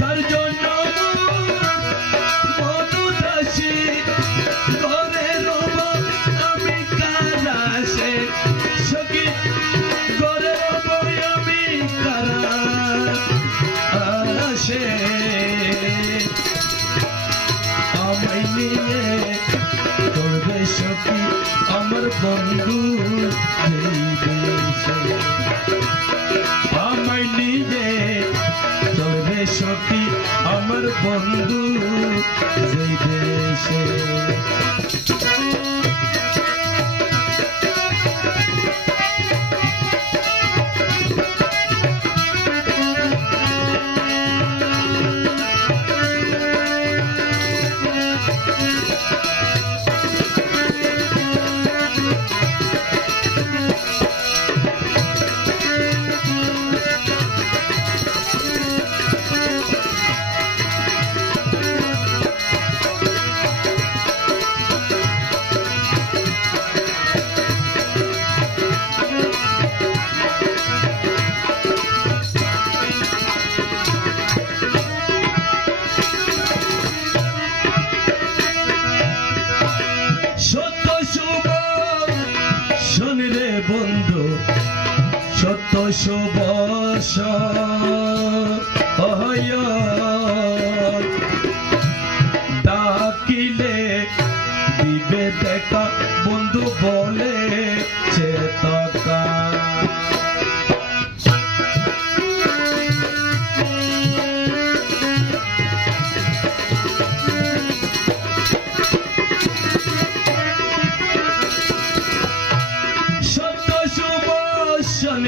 তার জন্য মনুদাসী ঘরে রব আমি কারাসে সখী ঘরে রব আমি কারাসে আমায় নিয়ে করবে সখী আমার বন্ধু এই দেশে আমায় নিয়ে চলবে সখী আমার বন্ধু এই দেশে বন্ধু সত্য সুবর্ষ ডাকিলে দিবে দেখা বন্ধু বলে চেতকা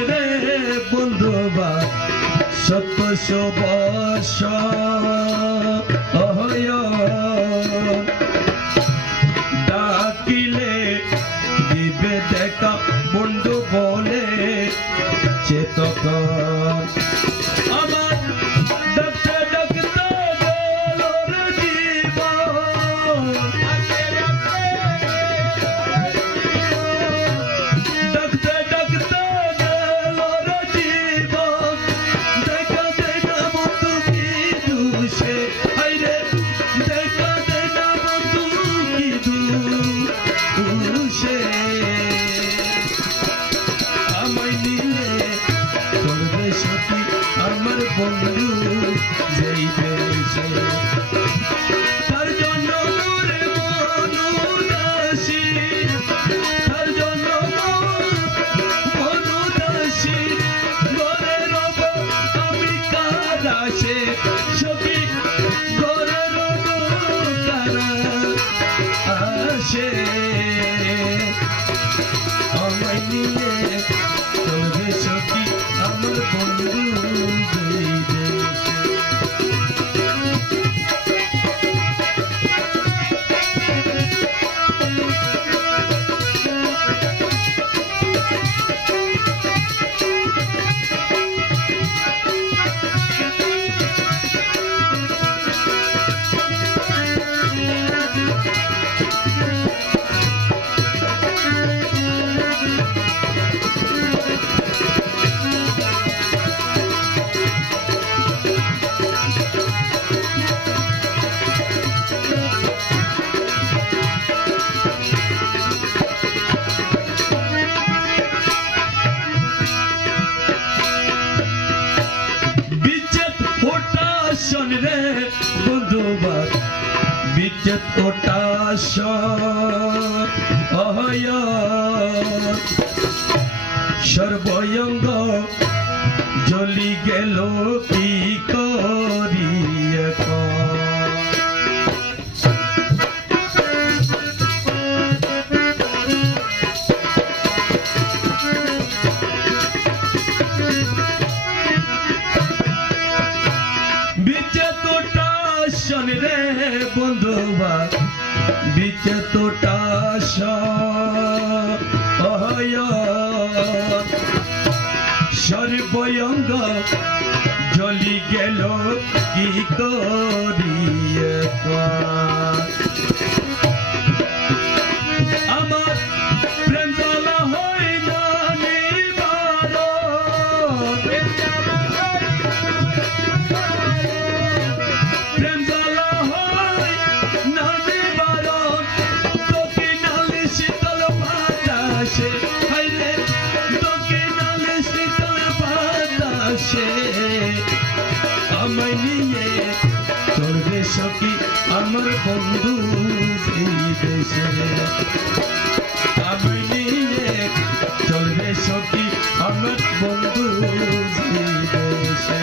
রে বন্ধুবা সত্য সুবর্ষ ডাকিলে দিবে দেখা বন্ধু বলে চেতক আমার ডাকতে ডাকতে গেল রে জীবন ডাকতে ডাকতে আমার বন্ধু যেই দেশে তার জন্য রে মনুদাসী তার জন্য মনুদাসী ঘরে রব আমি কারাসে সখী ঘরে রব কারাসে আমায় নিয়ে চলবে সখী আমার বন্ধু যেই দেশে রে বন্ধুবার বিচ্ছেদ ওটাস সর্বঙ্গ জ্বলি গেল কি করিয়ে রে বন্ধুবা বিচ্ছেদ সর্বঙ্গ জ্বলি গেল কি করিয়ে আমার প্রেম জ্বালা হয় না নিবারণ আমায় নিয়ে চলবে সখী আমার বন্ধু এই দেশে আমায় নিয়ে চলবে সখী আমার বন্ধু এই দেশে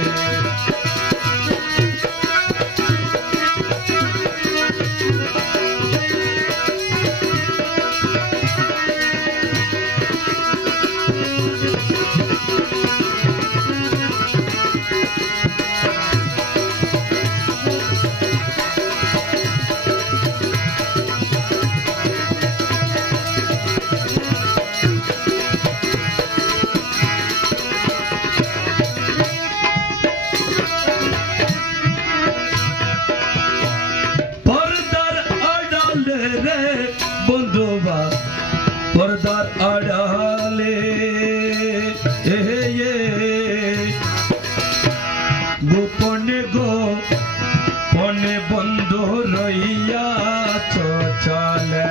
বন্ধুবা পর্দার আড়ালে গোপনে গোপনে বন্ধু রইয়াছ চলে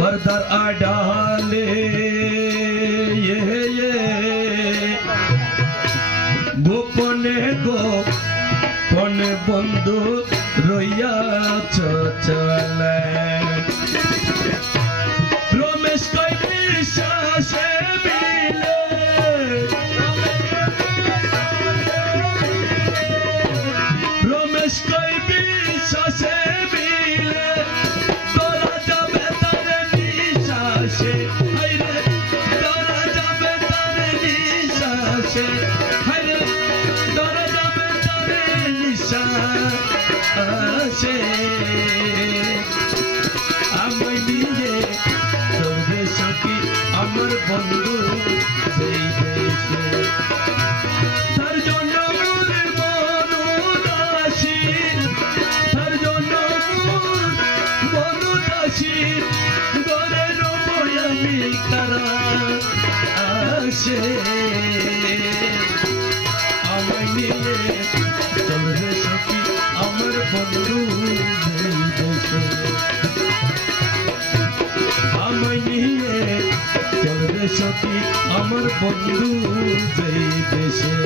পর্দার আড়ালে গোপনে গোপনে বন্ধু রইয়াছ চলে রমেশ কই বিশ্বাসে মিলে রমেশ কই বিশ্বাসে মিলে আমায় নিয়ে চলবে সখী আমার বন্ধু সেই দেশে তার জন্য মনুদাসী তার জন্য মনুদাসী গড়ে রব আমি তারা আসে আমায় নিয়ে চলবে সখী আমার বন্ধু আমায় নিয়ে চলবে সখী আমার বন্ধু যেই দেশে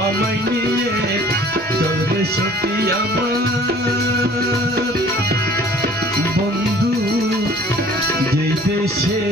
আমায় নিয়ে চলবে সখী আমার বন্ধু যেই দেশে